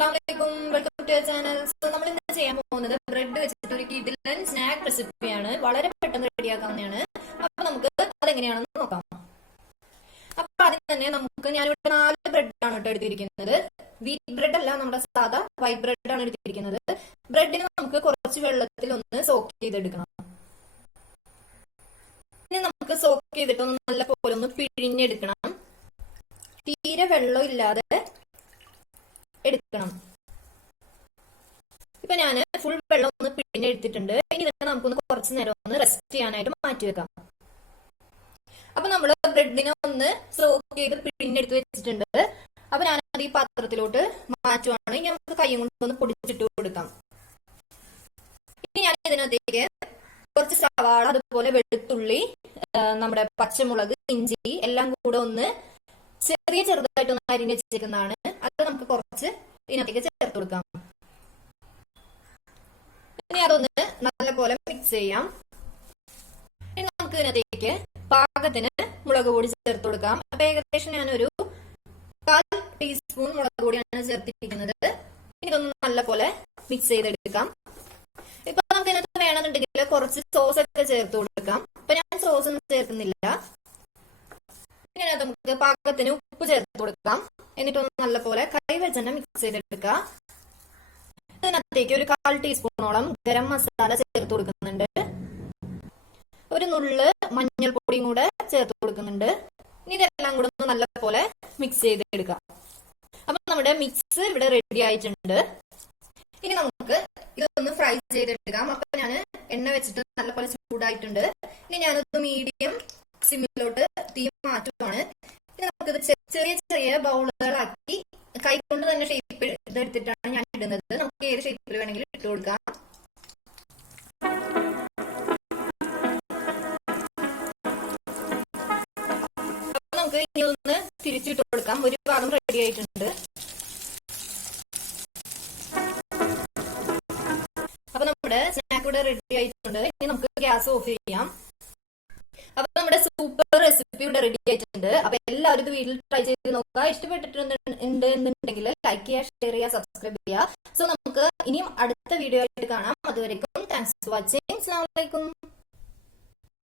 അസ്സലാമലൈക്കും, welcome to channel. So നമ്മൾ ഇന്ന് ചെയ്യാൻ പോകുന്നത് ബ്രെഡ് വെച്ചിട്ട് ഒരു കിഡിലൻ സ്നാക്ക് റെസിപ്പിയാണ്. വളരെ പെട്ടെന്ന് റെഡിയാക്കാവുന്നതാണ്. അപ്പൊ നമുക്ക് അതെങ്ങനെയാണെന്ന് നോക്കാം. അപ്പൊ ആദ്യം തന്നെ ഞാനിവിടെ 4 ബ്രെഡാണ് എടുത്തിരിക്കുന്നത്. വീറ്റ് ബ്രെഡ് അല്ല, നമ്മുടെ സാധാ വൈറ്റ് ബ്രെഡ് ആണ് എടുത്തിരിക്കുന്നത്. ബ്രെഡിന് നമുക്ക് കുറച്ച് വെള്ളത്തിൽ ഒന്ന് സോക്ക് ചെയ്തെടുക്കണം. ഇനി നമുക്ക് സോക്ക് ചെയ്തിട്ട് നല്ല പോലെ ഒന്ന് പിഴിഞ്ഞെടുക്കണം. തീരെ വെള്ളം ഇല്ലാതെ എടുക്കണം. ഇപ്പൊ ഞാൻ ഫുൾ വെള്ളം ഒന്ന് പിഴിഞ്ഞെടുത്തിട്ടുണ്ട്. ഇനി ഇതൊക്കെ നമുക്കൊന്ന് കുറച്ച് നേരം ഒന്ന് റെസ്റ്റ് ചെയ്യാനായിട്ട് മാറ്റി വെക്കാം. അപ്പൊ നമ്മള് ബ്രെഡിനെ ഒന്ന് സോക്ക് ചെയ്ത് പിഴിഞ്ഞെടുത്ത് വെച്ചിട്ടുണ്ട്. അപ്പൊ ഞാനത് ഈ പാത്രത്തിലോട്ട് മാറ്റുവാണ്. ഇനി നമുക്ക് കൈ കൊണ്ടൊന്ന് പൊടിച്ചിട്ട് കൊടുക്കാം. ഇനി ഞാൻ ഇതിനകത്തേക്ക് കുറച്ച് സവാള, അതുപോലെ വെളുത്തുള്ളി, നമ്മുടെ പച്ചമുളക്, ഇഞ്ചി എല്ലാം കൂടെ ഒന്ന് ചെറുതായിട്ടൊന്ന് അരിഞ്ഞ് വെച്ചിരിക്കുന്നതാണ്. അത് നമുക്ക് കുറച്ച് ഇതിനകത്തേക്ക് ചേർത്ത് കൊടുക്കാം. ഇനി അതൊന്ന് നല്ലപോലെ മിക്സ് ചെയ്യാം. ഇനി നമുക്ക് ഇതിനകത്തേക്ക് പാകത്തിന് മുളക് പൊടി ചേർത്ത് കൊടുക്കാം. അപ്പൊ ഏകദേശം ഞാനൊരു 1/4 ടീസ്പൂൺ മുളക് പൊടിയാണ് ചേർത്തിരിക്കുന്നത്. ഇനി ഇതൊന്ന് നല്ലപോലെ മിക്സ് ചെയ്തെടുക്കാം. ഇപ്പൊ നമുക്ക് ഇതിനകത്ത് വേണമെന്നുണ്ടെങ്കിൽ കുറച്ച് സോസ് ഒക്കെ ചേർത്ത് കൊടുക്കാം. അപ്പൊ ഞാൻ സോസ് ഒന്നും ചേർക്കുന്നില്ല. ഇനി നമുക്ക് പാകത്തിന് ഉപ്പ് ചേർത്ത് കൊടുക്കാം. എന്നിട്ടൊന്ന് നല്ലപോലെ കൈവച്ച് തന്നെ മിക്സ് ചെയ്തെടുക്കാം. ഇതിനകത്തേക്ക് ഒരു 1/4 ടീസ്പൂണോളം ഗരം മസാല ചേർത്ത് കൊടുക്കുന്നുണ്ട്. ഒരു നുള്ള് മഞ്ഞൾപ്പൊടിയും കൂടെ ചേർത്ത് കൊടുക്കുന്നുണ്ട്. ഇനി ഇതെല്ലാം കൂടെ ഒന്ന് നല്ലപോലെ മിക്സ് ചെയ്തെടുക്കാം. അപ്പൊ നമ്മുടെ മിക്സ് ഇവിടെ റെഡി ആയിട്ടുണ്ട്. ഇനി നമുക്ക് ഇതൊന്ന് ഫ്രൈ ചെയ്തെടുക്കാം. അപ്പൊ ഞാൻ എണ്ണ വെച്ചിട്ട് നല്ലപോലെ ചൂടായിട്ടുണ്ട്. ഇനി ഞാനൊന്ന് മീഡിയം സിമ്മിലോട്ട് തീ മാറ്റുവാണ്. ഇനി നമുക്കിത് ചെറിയ ചെറിയ ബൗളുകളാക്കി കൈ കൊണ്ട് തന്നെ ഷേപ്പ് ഇതെടുത്തിട്ടാണ് ഞാൻ ഇടുന്നത്. നമുക്ക് ഏത് ഷേപ്പിൽ വേണമെങ്കിലും ഇട്ട് കൊടുക്കാം. അപ്പൊ നമുക്ക് ഇനി ഒന്ന് തിരിച്ചിട്ട് കൊടുക്കാം. ഒരു ഭാഗം റെഡി ആയിട്ടുണ്ട്. അപ്പൊ നമ്മുടെ സ്നാക്ക് ഇവിടെ റെഡി ആയിട്ടുണ്ട്. ഇനി നമുക്ക് ഗ്യാസ് ഓഫ് ചെയ്യാം. അപ്പൊ നമ്മുടെ സൂപ്പർ റെസിപ്പി ഇവിടെ റെഡി ആയിട്ടുണ്ട്. അപ്പൊ എല്ലാവരും ഇത് വീട്ടിൽ ട്രൈ ചെയ്ത് നോക്കുക. ഇഷ്ടപ്പെട്ടിട്ടുണ്ടെന്നുണ്ടെങ്കിൽ ലൈക്ക് ചെയ്യുക, ഷെയർ ചെയ്യുക, സബ്സ്ക്രൈബ് ചെയ്യുക. സോ നമുക്ക് ഇനിയും അടുത്ത വീഡിയോ ആയിട്ട് കാണാം. അതുവരെയും താങ്ക്സ് ഫോർ വാച്ചിങ്. അസ്സലാമു അലൈക്കും.